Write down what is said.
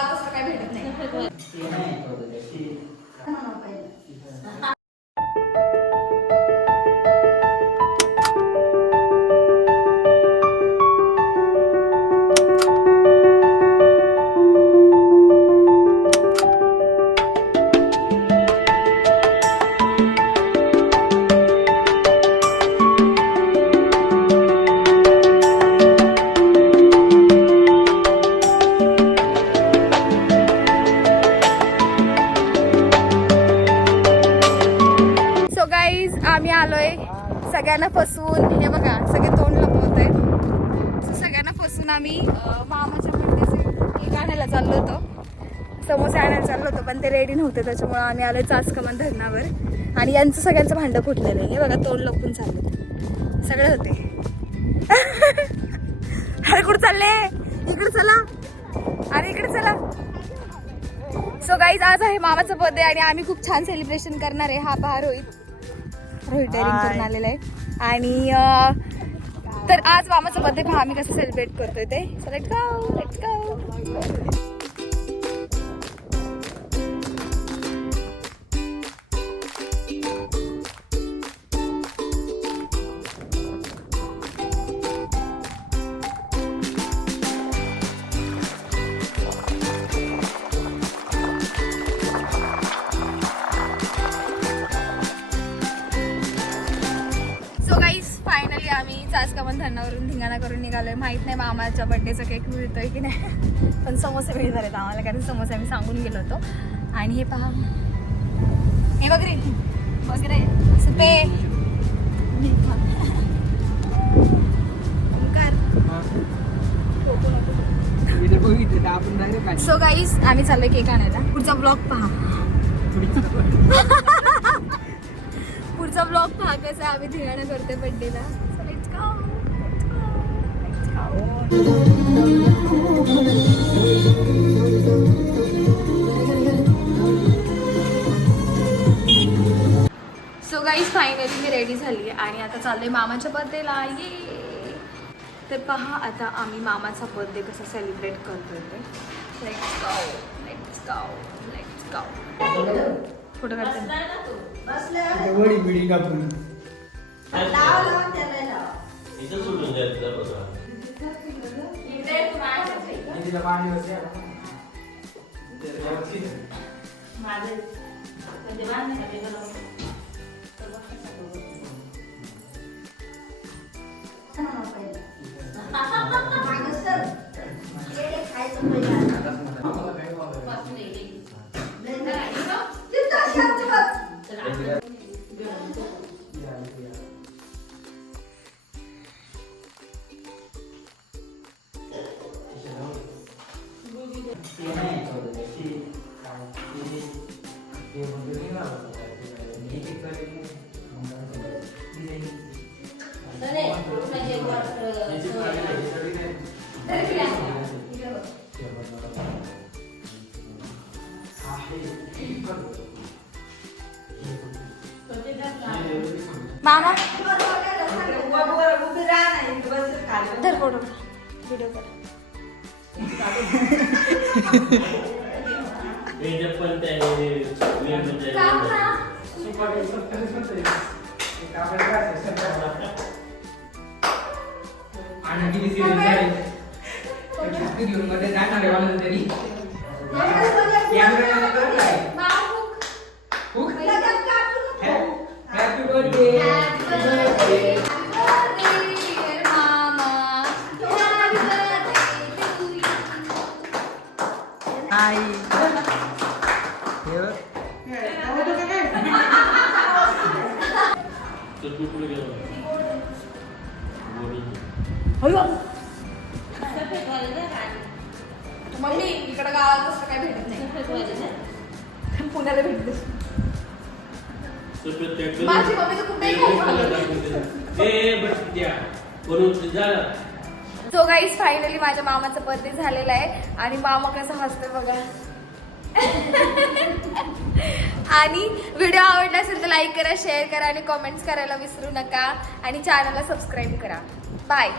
गावात असं काही भेटत नाही. आम्ही आलोय सगळ्यांना फसवून. हे बघा सगळे तोंड लपवत आहेत. सगळ्यांना फसवून आम्ही मामाच्या बर्थडेचे केक आणायला चाललो होतो, समोसे आणायला चाललो होतो, पण ते रेडी नव्हते. त्याच्यामुळे आम्ही आलोय चासकमान धरणावर. आणि यांचं सगळ्यांचं भांडं फुटलेलं आहे. हे बघा तोंड लपून चालले सगळे होते. अरे कुठं चालले? इकडे चला, अरे इकडे चला. सो गाईज आज आहे मामाचा बर्थडे आणि आम्ही खूप छान सेलिब्रेशन करणार आहे. हा पहा रोहित डेअरिंग करून आलेला आहे. आणि तर आज मामाचा बर्थडे पहा आम्ही कसं सेलिब्रेट करतोय ते. So let's go, let's go. Finally आम्ही चासकमान धरणावरून धिंगाणा करून निघालोय. माहित नाही मामाच्या बर्थडेचा केक मिळतोय की नाही, पण समोसे मिळणार आहेत आम्हाला, कारण समोसे आम्ही सांगून गेलो होतो. आणि हे पहा, हे वगैरे वगैरे असं पे. सो गाईज आम्ही चाललोय केक आणायला. पुढचा ब्लॉग पहा. पुढचा ब्लॉग पहा कसा आम्ही धिंगाणा करतोय बर्थडेला. So let's go, let's so guys finally मी रेडी झाली आणि आता चाललोय मामाच्या बर्थडेला. ये तर पहा आता आम्ही मामाचा बर्थडे कसा सेलिब्रेट करतोय ते. Let's go, let's go, let's go. Photo काढते वडी बिडी कापून मामा धर फोटो व्हिडिओ कर. मम्मी इकडे गावात असं काही भेटत नाही, पुण्याला भेटते. माझी मम्मी तर कुठेही सो गाईज फायनली माझ्या मामाचा बर्थडे झालेला आहे आणि मामा कसं हसतोय बघा. आणि व्हिडिओ आवडला असेल तर लाईक करा, शेअर करा आणि कमेंट्स करायला विसरू नका आणि चॅनलला सबस्क्राईब करा. बाय.